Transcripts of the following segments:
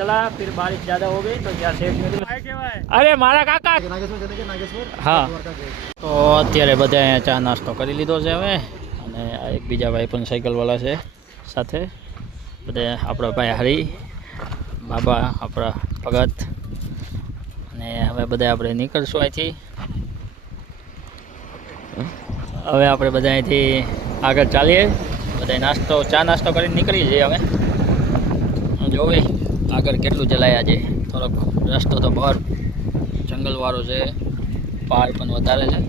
चला, फिर बारिश ज़्यादा हो गई तो यहाँ सेट मिली। अरे मारा काका। हाँ, तो અત્યારે બધા અહીંયા ચા નાસ્તો કરી લીધો છે હવે, અને આ એક બીજા ભાઈ પણ સાયકલવાળા છે સાથે, બધા આપણા ભાઈ હરી બાબા, આપણા ભગત, અને હવે બધા આપણે નીકળશું અહીંથી। હવે આપણે બધા અહીંથી આગળ ચાલીએ, બધા ચા નાસ્તો કરીને નીકળી જઈએ હવે। જોવે આગળ કેટલું ચલાય આજે, થોડોક રસ્તો તો બહાર જંગલવાળો છે, પહાડ પણ વધારે છે।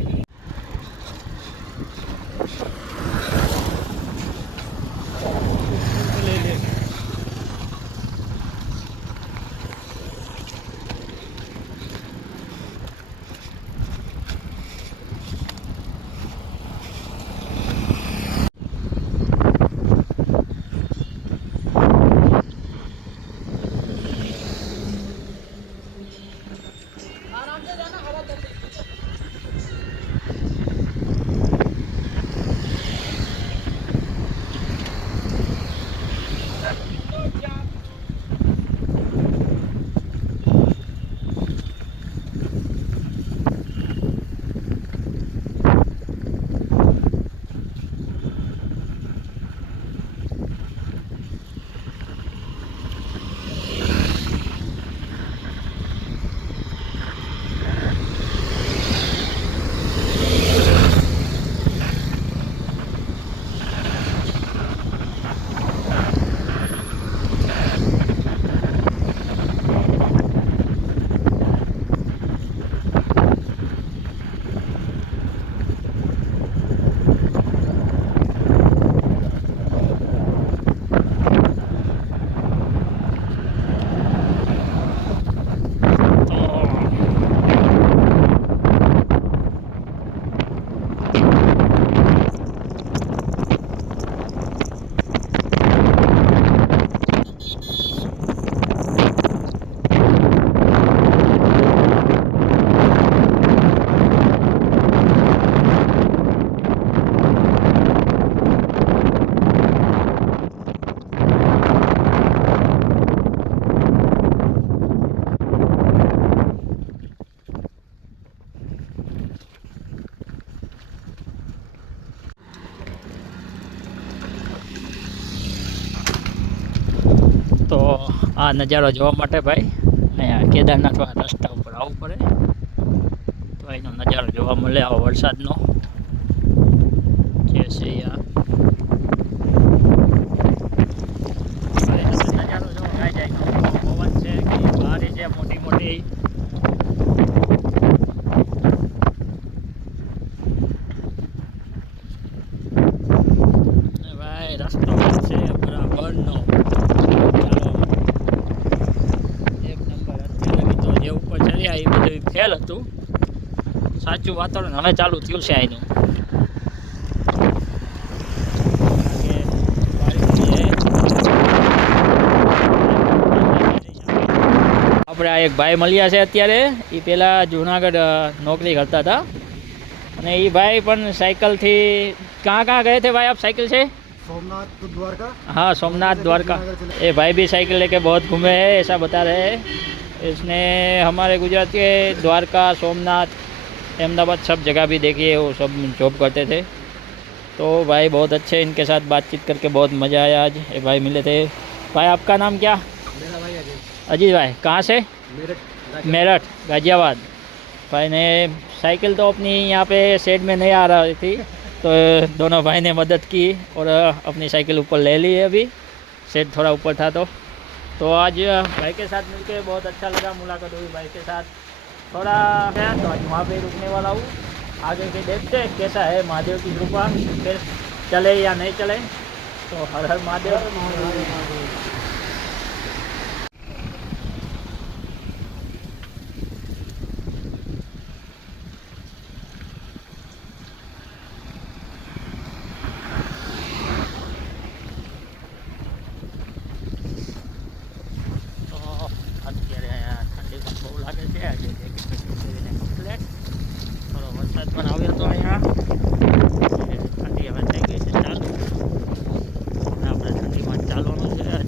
તો આ નજારો જોવા માટે ભાઈ અહીંયા કેદારનાથ રસ્તા ઉપર આવવું પડે, તો એનો નજારો જોવા મળે આવો વરસાદનો જે છે નજારો જોવા ખાઈ જાય, પવન છે કે બારી છે મોટી મોટી, ભાઈ રસ્તો છે બરાબરનો। એ બધું ફેલ હતું, સાચું વાતાવરણ હવે ચાલુ થયું છે અહીંનું। આપણે આ એક ભાઈ મળ્યા છે અત્યારે, એ પહેલાં જુનાગઢ નોકરી કરતા હતા, અને એ ભાઈ પણ સાયકલથી कहाँ गए थे भाई आप साइकिल से? सोमनाथ तो द्वारका। हाँ, सोमनाथ द्वारका। ये भाई भी साइकिल लेके बहुत घूमे हैं, ऐसा बता रहे हैं। इसने हमारे गुजरात के द्वारका, सोमनाथ, अहमदाबाद सब जगह भी देखी है, वो सब जॉब करते थे। तो भाई बहुत अच्छे, इनके साथ बातचीत करके बहुत मज़ा आया। आज ये भाई मिले थे। भाई आपका नाम क्या? मेरा भाई अजय। अजीत भाई कहाँ से? मेरठ गाजियाबाद। भाई ने साइकिल तो अपनी यहाँ पे शेड में नहीं आ रही थी, तो दोनों भाई ने मदद की और अपनी साइकिल ऊपर ले ली है। अभी शेड थोड़ा ऊपर था तो आज भाई के साथ मिलके बहुत अच्छा लगा, मुलाकात हुई भाई के साथ। थोड़ा है तो आज वहाँ पे रुकने वाला हूँ, आगे के देखते हैं कैसा है महादेव की कृपा, फिर चले या नहीं चले। तो हर हर महादेव। પણ આવ્યો તો અહીંયા ઠંડી હવે થઈ ગઈ છે ચાલુ, આપણે ઠંડીમાં ચાલવાનું છે।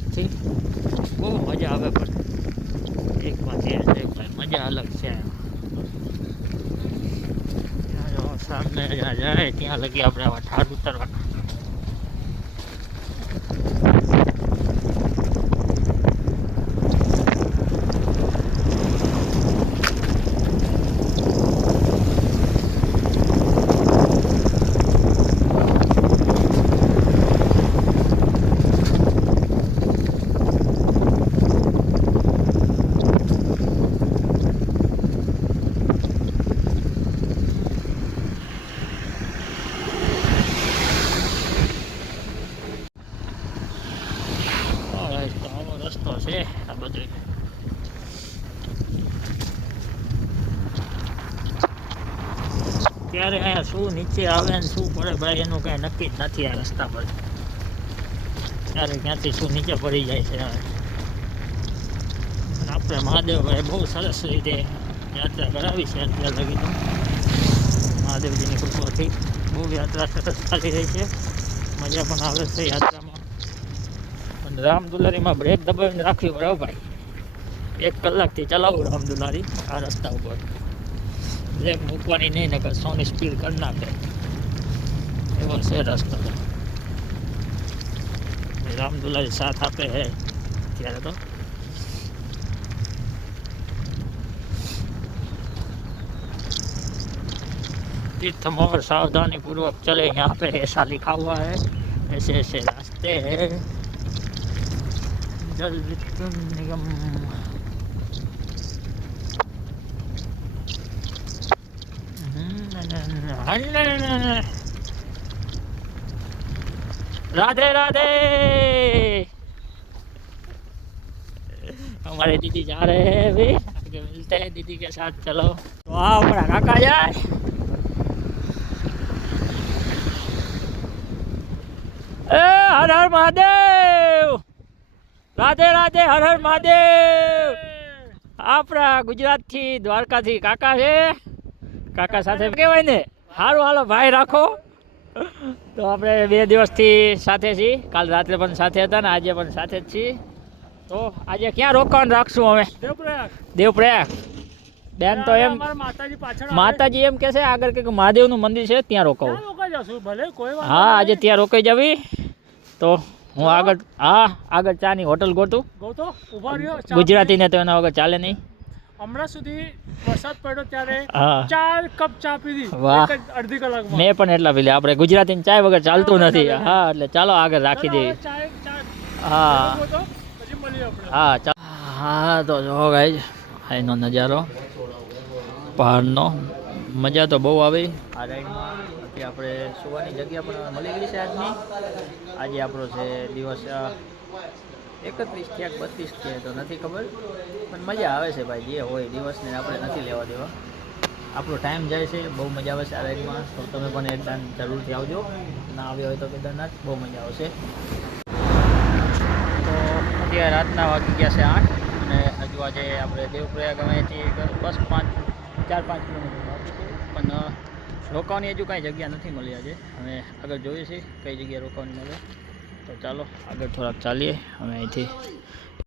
થાય ત્યાં લગી આપણે આવા ઢાળ ઉતરવાના. રસ્તો છે આ બધો. ત્યારે અહીંયા શું નીચે આવે ને શું પડે ભાઈ એનું કઈ નક્કી જ નથી આ રસ્તા પર. ત્યારે ક્યાંથી શું નીચે પડી જાય છે. આપણે મહાદેવભાઈ બહુ સરસ રીતે યાત્રા કરાવી છે અત્યાર લગી તો. મહાદેવજીની કૃપાથી બહુ યાત્રા સરસ ચાલી રહી છે. મજા પણ આવે છે યાત્રામાં. પણ રામદુલારીમાં બ્રેક દબાવીને રાખવી પડે ભાઈ. 1 કલાકથી ચલાવું રામદુલારી આ રસ્તા ઉપર. બ્રેક મૂકવાની નહીં નકર 100ની સ્પીડ કરી નાખે એવો છે રસ્તો. રામદુલારી સાથ આપે હે ત્યારે તો. तीर्थमोर सावधानी पूर्वक चले. यहाँ पे ऐसा लिखा हुआ है, ऐसे ऐसे रास्ते हैं. जल विद्युत निगम. राधे राधे. हमारे दीदी जा रहे हैं अभी. आगे मिलते हैं दीदी के साथ. चलो तो आओ हमारा काका जाए. हर हर महादेव. राधे राधे. हर हर महादेव. આપણા ગુજરાતથી દ્વારકાથી કાકા છે. કાકા સાથે કહેવાય ને સારું હાલો ભાઈ રાખો. તો આપણે 2 દિવસથી સાથે છીએ. કાલ રાત્રે પણ સાથે હતા ને આજે પણ સાથે જ છીએ. તો આજે ક્યાં રોકાણ રાખશું અમે? દેવપ્રયાગ. બેન તો એમ માતાજી એમ કે છે આગળ કે મહાદેવનું મંદિર છે ત્યાં રોકાવું. હા આજે ત્યાં રોકાઈ જવી. તો હું આગળ ચાની હોટલ ગોતું. ગુજરાતીને તો એના વગર ચાલે નહીં. હમણાં સુધી વરસાદ પડ્યો ત્યારે હા 4 કપ ચા પીધી. વાહ. અડધી કલાકમાં મેં પણ એટલા પીલે. આપણે ગુજરાતીની ચાય વગર ચાલતું નથી. હા એટલે ચાલો આગળ રાખી દેવી. હા પછી મળીએ આપણે. હા હા તો જો ગાઈઝ અહીંનો નજારો પહાડનો મજા તો બહુ આવી આ રાઈડમાં. અત્યારે આપણે સુવાની જગ્યા પણ મળી ગઈ છે આજની. આજે આપણો છે દિવસ 31 ક્યાંક 32 છે તો નથી ખબર. પણ મજા આવે છે ભાઈ. જે હોય દિવસને આપણે નથી લેવા દેવા. આપણો ટાઈમ જાય છે. બહુ મજા આવે છે આ રાઈડમાં. તો તમે પણ એકદમ જરૂરથી આવજો. ના આવ્યો હોય તો કેદારનાથ બહુ મજા આવશે. તો અત્યારે રાતના વાગી ગયા છે 8 અને હજુ આજે આપણે દેવપ્રયાગ અહીંથી બસ 4-5 કિલોમીટર બાકી છે. પણ રોકાવાની હજુ કાંઈ જગ્યા નથી મળી આજે. અમે આગળ જોઈએ છીએ કઈ જગ્યાએ રોકાવાની મળે. તો ચાલો આગળ થોડાક ચાલીએ અમે અહીંથી.